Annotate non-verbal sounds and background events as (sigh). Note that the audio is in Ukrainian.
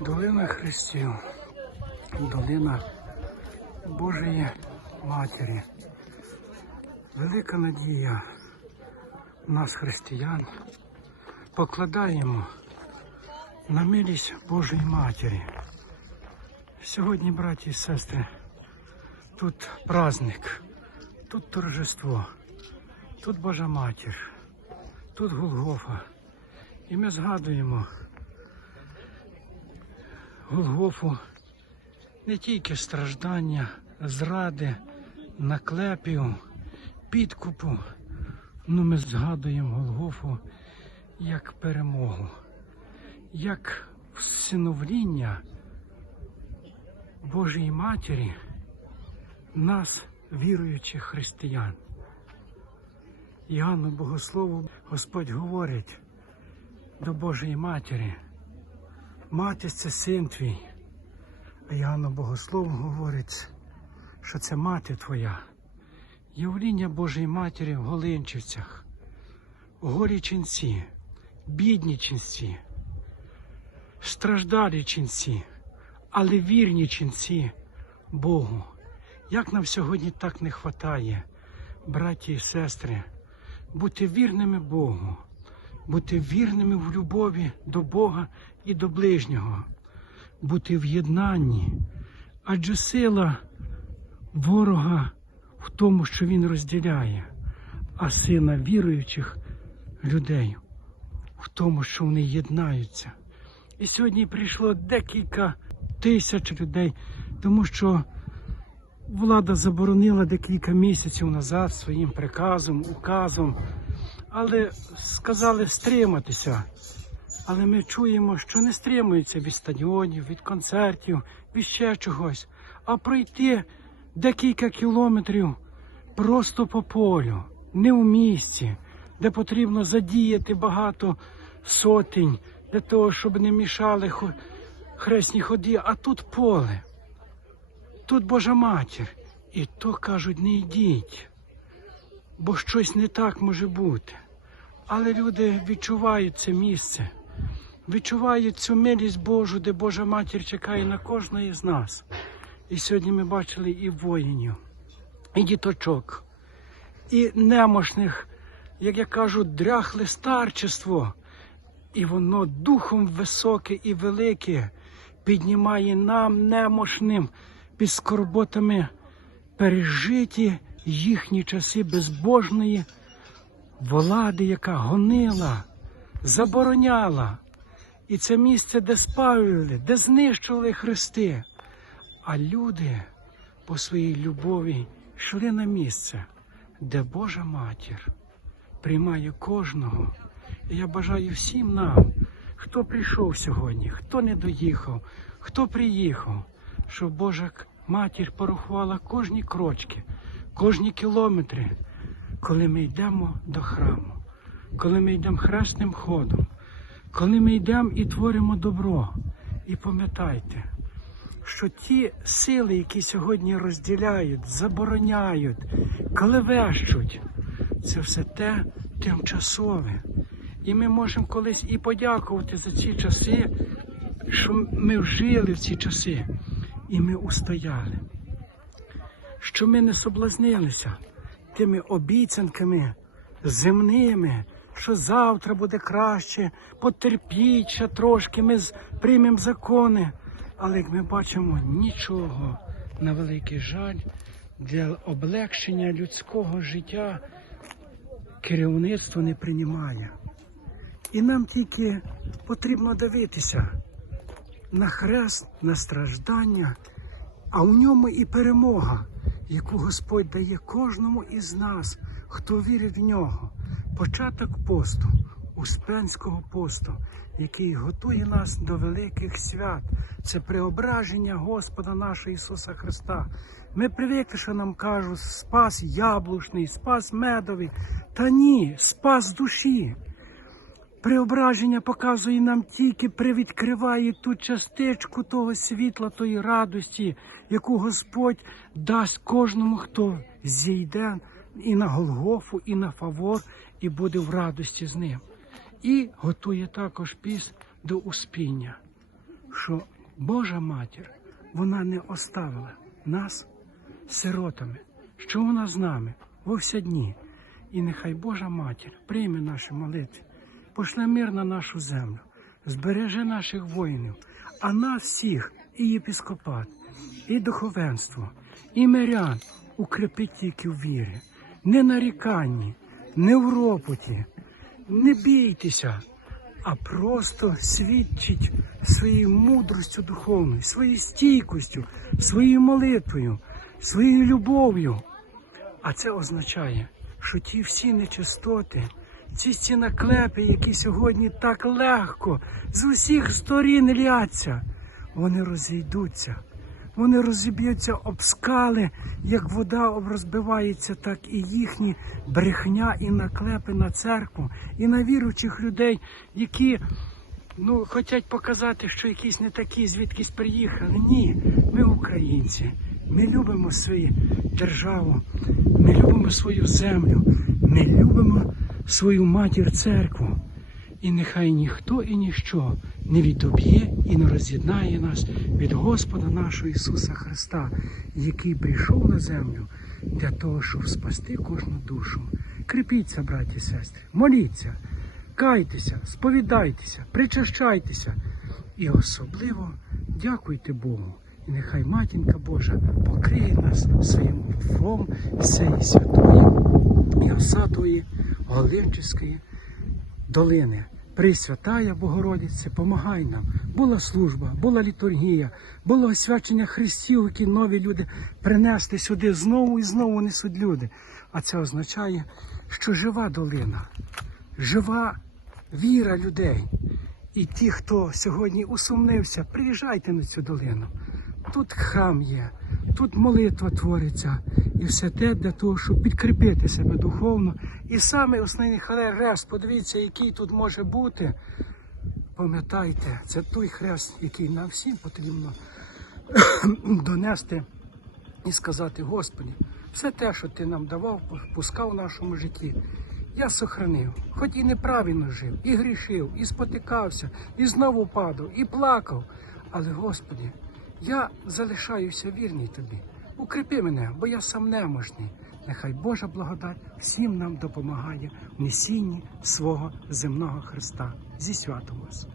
Долина Христів, долина Божої Матері. Велика надія нас, християн, покладаємо на милість Божої Матері. Сьогодні, браті і сестри, тут праздник, тут торжество, тут Божа Матір, тут Голгофа. І ми згадуємо Голгофу не тільки страждання, зради, наклепів, підкупу, але ми згадуємо Голгофу як перемогу, як всиновління Божої Матері нас, віруючих християн. Іоанну Богослову Господь говорить до Божої Матері. Мати це син твій. А Іоанну Богослов говорить, що це мати твоя. Явління Божої Матері в Голинчицях, у горі ченці, бідні ченці, страждалі ченці, але вірні ченці Богу. Як нам сьогодні так не вистачає, браті і сестри, бути вірними Богу, бути вірними в любові до Бога і до ближнього, бути в єднанні, адже сила ворога в тому, що він розділяє, а сила віруючих людей в тому, що вони єднаються. І сьогодні прийшло декілька тисяч людей, тому що влада заборонила декілька місяців назад своїм приказом, указом, але сказали стриматися. Але ми чуємо, що не стримуються від стадіонів, від концертів, від ще чогось, а пройти декілька кілометрів просто по полю, не в місці, де потрібно задіяти багато сотень для того, щоб не мішали хресні ходи, а тут поле, тут Божа матір. І то кажуть, не йдіть, бо щось не так може бути. Але люди відчувають це місце відчувають цю милість Божу, де Божа матір чекає на кожного з нас. І сьогодні ми бачили і воїнів, і діточок, і немощних, як я кажу, дряхле старчество. І воно духом високе і велике піднімає нам, немощним, під скорботами пережиті їхні часи безбожної влади, яка гонила, забороняла. І це місце, де спалювали, де знищували хрести. А люди по своїй любові йшли на місце, де Божа матір приймає кожного. І я бажаю всім нам, хто прийшов сьогодні, хто не доїхав, хто приїхав, щоб Божа матір порахувала кожні крочки, кожні кілометри, коли ми йдемо до храму, коли ми йдемо хресним ходом коли ми йдемо і творимо добро, і пам'ятайте, що ті сили, які сьогодні розділяють, забороняють, клевещуть, це все те тимчасове. І ми можемо колись і подякувати за ці часи, що ми вжили в ці часи, і ми устояли, що ми не соблазнилися тими обіцянками земними що завтра буде краще, потерпіть ще трошки, ми приймемо закони. Але як ми бачимо, нічого на великий жаль для облегшення людського життя керівництво не приймає. І нам тільки потрібно дивитися на хрест, на страждання, а в ньому і перемога, яку Господь дає кожному із нас, хто вірить в нього. Початок посту, Успенського посту, який готує нас до великих свят. Це преображення Господа нашого Ісуса Христа. Ми привикли, що нам кажуть, спас яблучний, спас медовий. Та ні, спас душі. Преображення показує нам тільки привідкриває ту частичку того світла, тої радості, яку Господь дасть кожному, хто зійде і на Голгофу, і на Фавор, і буде в радості з ним. І готує також піс до успіння. що Божа матір, вона не оставила нас сиротами, що вона з нами во всі дні. І нехай Божа матір прийме наші молитви, пошле мир на нашу землю, збереже наших воїнів, а нас всіх, і єпіскопат, і духовенство, і мирян укрепить тільки в вірі, не наріканні, не в ропоті, не бійтеся, а просто свідчить своєю мудростю духовною, своєю стійкостю, своєю молитвою, своєю любов'ю. А це означає, що ті всі нечистоти, ці всі наклепи, які сьогодні так легко з усіх сторін ляться, вони розійдуться. Вони розіб'ються об скали, як вода розбивається, так і їхні брехня і наклепи на церкву, і на віруючих людей, які ну, хочуть показати, що якісь не такі звідкись приїхали. Ні, ми українці. Ми любимо свою державу, ми любимо свою землю, ми любимо свою матір церкву. І нехай ніхто і ніщо не відоб'є і не роз'єднає нас від Господа нашого Ісуса Христа, який прийшов на землю для того, щоб спасти кожну душу. Кріпіться, браті і сестри, моліться, кайтеся, сповідайтеся, причащайтеся і особливо дякуйте Богу. І нехай Матінка Божа покриє нас своїм вуфром з цієї святої і осатої Оливчиської долини. Пресвятая Богородице, помагай нам. Була служба, була літургія, було освячення хрестів, які нові люди принесли сюди знову і знову несуть люди. А це означає, що жива долина, жива віра людей. І ті, хто сьогодні усумнився, приїжджайте на цю долину. Тут храм є, тут молитва твориться, і все те для того, щоб підкріпити себе духовно. І саме основний хрест, подивіться, який тут може бути. Пам'ятайте, це той хрест, який нам всім потрібно (coughs) донести і сказати, Господи, все те, що ти нам давав, пускав в нашому житті, я сохранив, хоч і неправильно жив, і грішив, і спотикався, і знову падав, і плакав. Але, Господи, я залишаюся вірний тобі. Укріпи мене, бо я сам неможний. Нехай Божа благодать всім нам допомагає в несінні свого земного Христа. Зі святом вас.